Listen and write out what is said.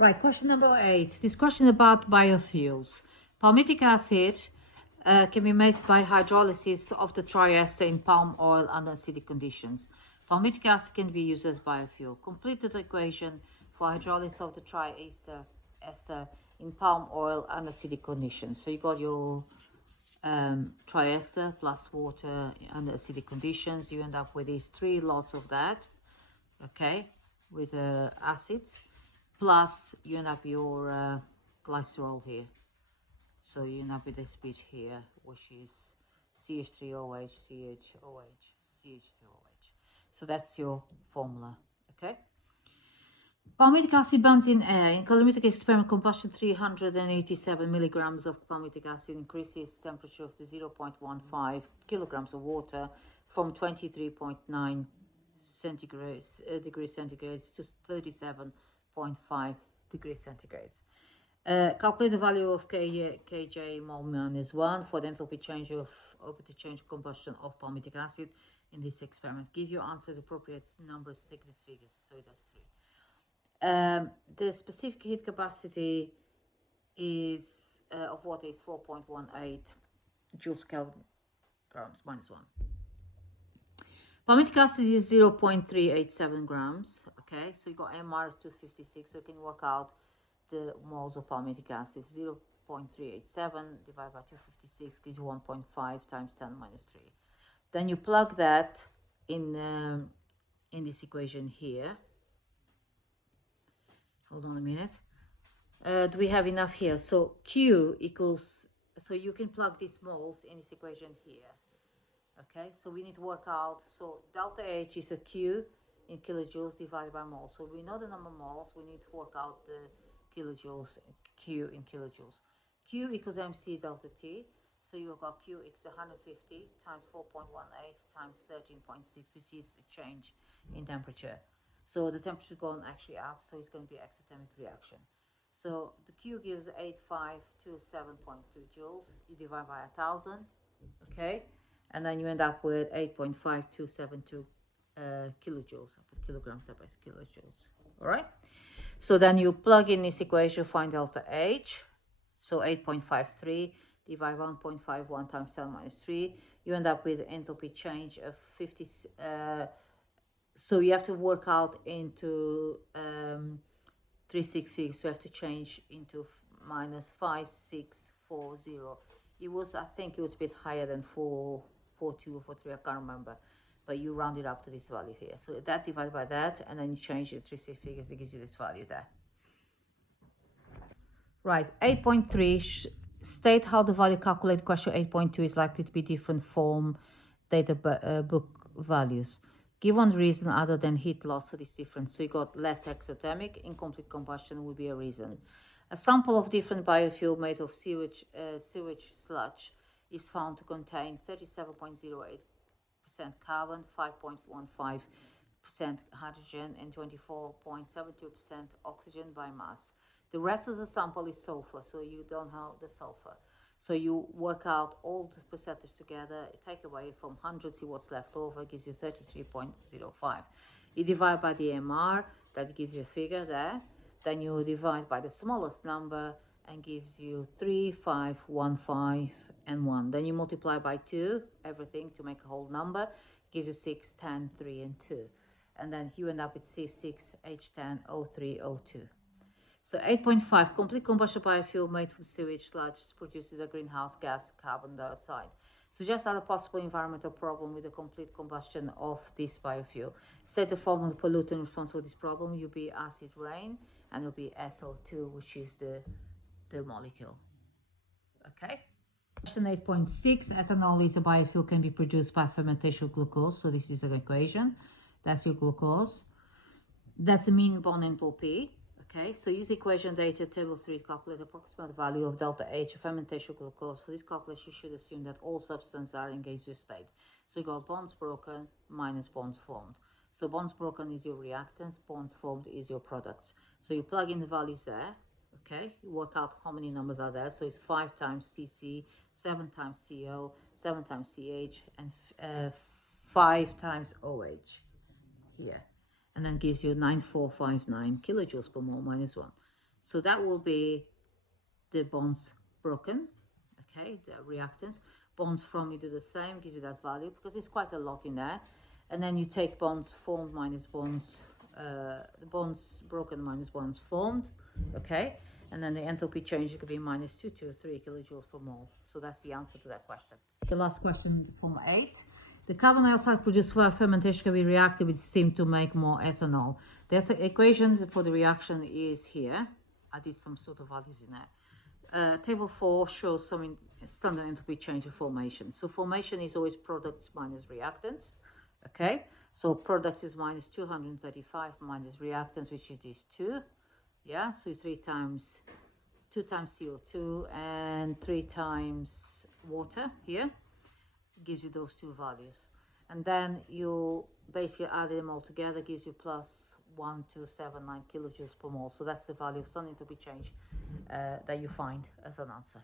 Right, question number 8. This question about biofuels. Palmitic acid can be made by hydrolysis of the triester in palm oil under acidic conditions. Palmitic acid can be used as biofuel. Complete the equation for hydrolysis of the triester ester in palm oil under acidic conditions. So you got your triester plus water under acidic conditions. You end up with these 3 lots of that, okay, with acids. Plus, you end up your glycerol here. So you end up with this bit here, which is CH3OH, CHOH, CH2OH. So that's your formula, okay? Palmitic acid burns in air. In calometry experiment, combustion 387 milligrams of palmitic acid increases temperature of the 0.15 kilograms of water from 23.9 degrees centigrade to 37.5 degrees centigrade. Calculate the value of Kj mole minus 1 for the enthalpy change of combustion of palmitic acid in this experiment. Give your answer the appropriate numbers, significant figures. So that's 3. The specific heat capacity is of water is 4.18 joules per kilograms minus 1. Palmitic acid is 0.387 grams. Okay, so you got MR is 256, so you can work out the moles of palmitic acid. 0.387 divided by 256 gives you 1.5 times 10 minus 3. Then you plug that in this equation here. Hold on a minute. Do we have enough here? So Q equals, so you can plug these moles in this equation here. Okay, so we need to work out, so delta H is a Q in kilojoules divided by moles. So we know the number of moles, we need to work out the kilojoules, Q in kilojoules. Q equals MC delta T, so you've got Q equals 150 times 4.18 times 13.6, which is a change in temperature. So the temperature is going actually up, so it's going to be exothermic reaction. So the Q gives 8527.2 joules, you divide by 1000, okay? And then you end up with 8.5272 kilojoules. I put kilograms there by kilojoules. All right. So then you plug in this equation, find delta H. So 8.53 divide 1.51 times 10 minus 3. You end up with enthalpy change of 50. So you have to work out into 3 sig figs. So you have to change into minus 5640. It was, I think it was a bit higher than 442 or 43, I can't remember, but you round it up to this value here. So that divided by that, and then you change the 3 sig figures, it gives you this value there. Right, 8.3, state how the value calculated question 8.2 is likely to be different from data book values. Give one reason other than heat loss for this difference. So you got less exothermic, incomplete combustion would be a reason. A sample of different biofuel made of sewage sludge is found to contain 37.08% carbon, 5.15% hydrogen, and 24.72% oxygen by mass. The rest of the sample is sulfur, so you don't have the sulfur. So you work out all the percentage together, take away from 100, see what's left over, gives you 33.05. You divide by the MR, that gives you a figure there. Then you divide by the smallest number and gives you 3, 5, 1, 5, and 1. Then you multiply by 2, everything to make a whole number, gives you 6, 10, 3, and 2. And then you end up with C6, H10, O3, O2. So 8.5, complete combustion biofuel made from sewage sludge produces a greenhouse gas, carbon dioxide. Suggest other possible environmental problem with the complete combustion of this biofuel. State the formula pollutant responsible for this problem. You'll be acid rain, and it'll be SO2, which is the molecule. Okay. Question 8.6, ethanol is a biofuel, can be produced by fermentation of glucose. So this is an equation. That's your glucose. That's the mean bond enthalpy. Okay, so use equation data, table 3, calculate approximate value of delta H of fermentation glucose. For this calculation, you should assume that all substances are in gaseous state. So you got bonds broken minus bonds formed. So bonds broken is your reactants, bonds formed is your products. So you plug in the values there, okay? You work out how many numbers are there. So it's 5 times CC, 7 times CO, 7 times CH, and 5 times OH here. And then gives you 9459 kilojoules per mole minus 1. So that will be the bonds broken, okay, the reactants. Bonds from, you do the same, give you that value, because it's quite a lot in there. And then you take bonds formed minus bonds, the bonds broken minus bonds formed, okay? And then the enthalpy change could be minus 223 kilojoules per mole. So that's the answer to that question. The last question from 8. The carbon dioxide produced while fermentation can be reacted with steam to make more ethanol. The equation for the reaction is here. I did some sort of values in there. Table 4 shows some standard enthalpy change of formation. So formation is always products minus reactants, okay? So products is minus 235 minus reactants, which is these 2, yeah? So 2 times CO2 and 3 times water here, gives you those 2 values. And then you basically add them all together, gives you plus 1279 kilojoules per mole. So that's the value of standard enthalpy change that you find as an answer.